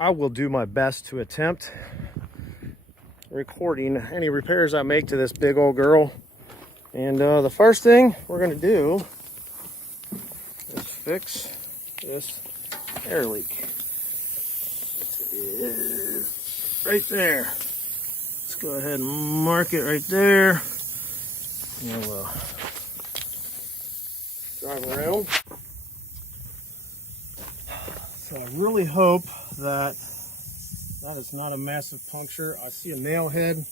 I will do my best to attempt recording any repairs I make to this big old girl. And the first thing we're going to do is fix this air leak. It is right there. Let's go ahead and mark it right there. And we'll drive around. So I really hope that is not a massive puncture. I see a nail head.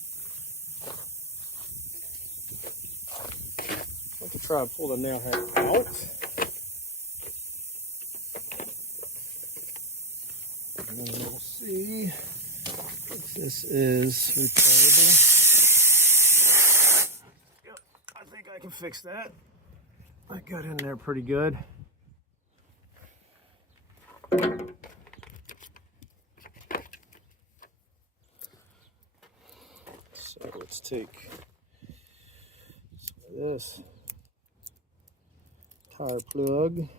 I can try to pull the nail head out. And then we'll see if this is repairable. Yep, I think I can fix that. I got in there pretty good. So let's take some of this tire plug.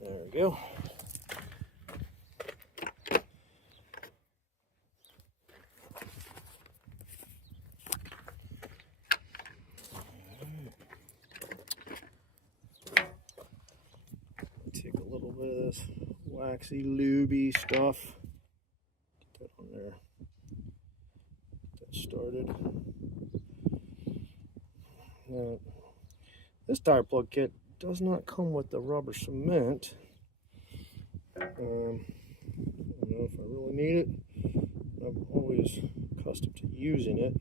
There we go. Take a little bit of this waxy, lubey stuff. Get that on there. Get that started. Now, this tire plug kit does not come with the rubber cement. I don't know if I really need it. I'm always accustomed to using it.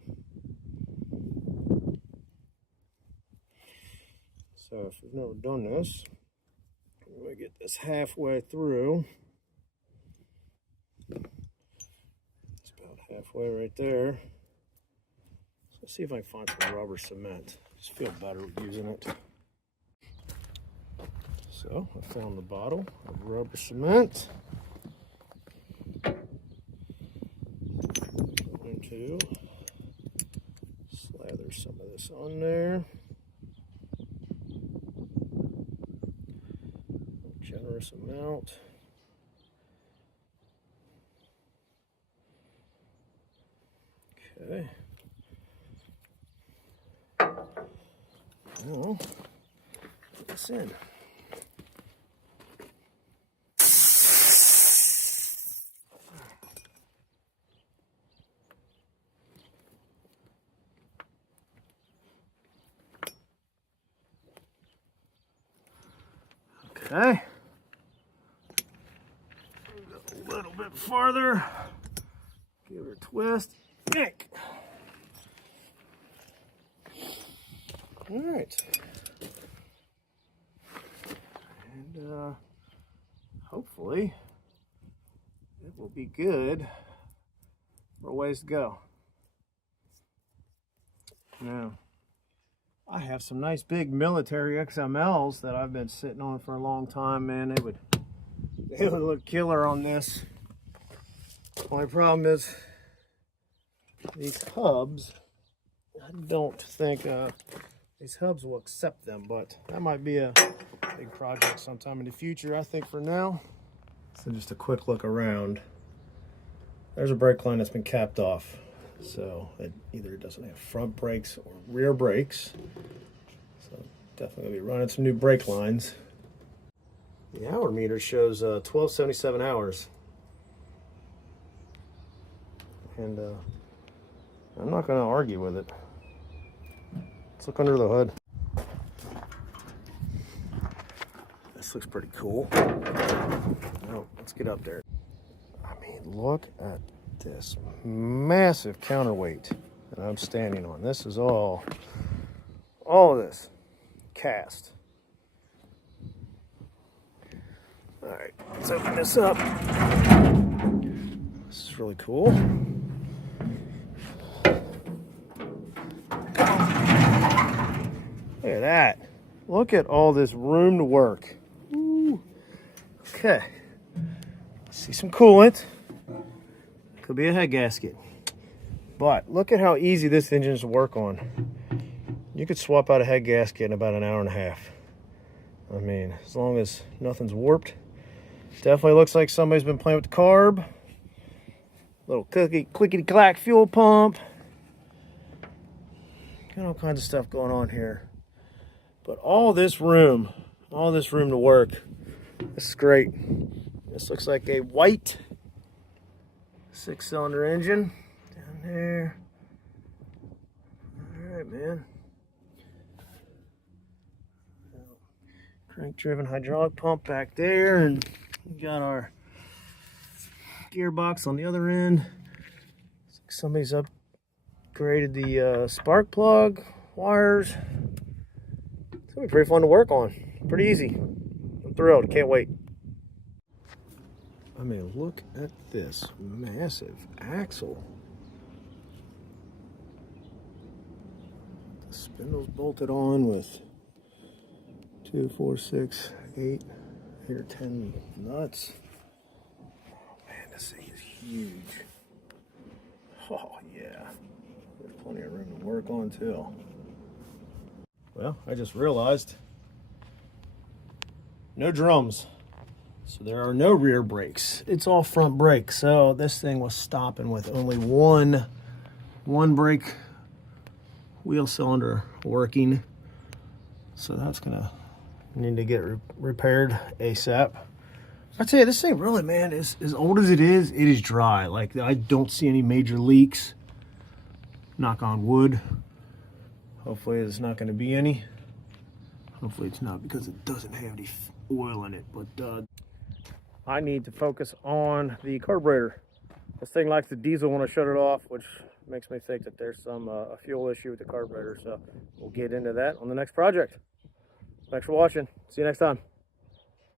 So if you've never done this, I'm going to get this halfway through. It's about halfway right there. So let's see if I can find some rubber cement. Just feel better using it. So I found the bottle of rubber cement. I'm going to slather some of this on there. A generous amount. Okay. Now, put this in. Okay, go a little bit farther, give her a twist, yank. All right, and hopefully it will be good for a ways to go. Now, I have some nice big military XMLs that I've been sitting on for a long time, man. They would look killer on this. Only problem is these hubs, I don't think these hubs will accept them, but that might be a big project sometime in the future. I think for now, so just a quick look around. There's a brake line that's been capped off. So it either doesn't have front brakes or rear brakes. So definitely gonna be running some new brake lines. The hour meter shows 1277 hours. And I'm not gonna argue with it. Let's look under the hood. This looks pretty cool. Now, let's get up there. I mean, look at this massive counterweight that I'm standing on. This is all of this cast. All right, let's open this up. This is really cool. Look at that. Look at all this room to work. Ooh. Okay. See some coolant. Could be a head gasket. But look at how easy this engine is to work on. You could swap out a head gasket in about an hour and a half. I mean, as long as nothing's warped. Definitely looks like somebody's been playing with the carb. Little clickety-clack fuel pump. Got all kinds of stuff going on here. But all this room to work. This is great. This looks like a white 6-cylinder engine down there. All right, man. Crank-driven hydraulic pump back there, and we got our gearbox on the other end. Looks like somebody's upgraded the spark plug wires. It's gonna be pretty fun to work on. Pretty easy. I'm thrilled. Can't wait. I mean, look at this massive axle. The spindle's bolted on with 2, 4, 6, 8, 8 or 10 nuts. Oh man, this thing is huge. Oh yeah, there's plenty of room to work on too. Well, I just realized no drums, so there are no rear brakes. It's all front brakes. So this thing was stopping with only one brake wheel cylinder working. So that's gonna need to get repaired ASAP. I tell you, this thing really, man, is as old as it is dry. Like, I don't see any major leaks. Knock on wood. Hopefully there's not going to be any. Hopefully it's not, because it doesn't have any oil in it. But I need to focus on the carburetor. This thing likes the diesel when I shut it off, which makes me think that there's some a fuel issue with the carburetor. So we'll get into that on the next project. Thanks for watching. See you next time.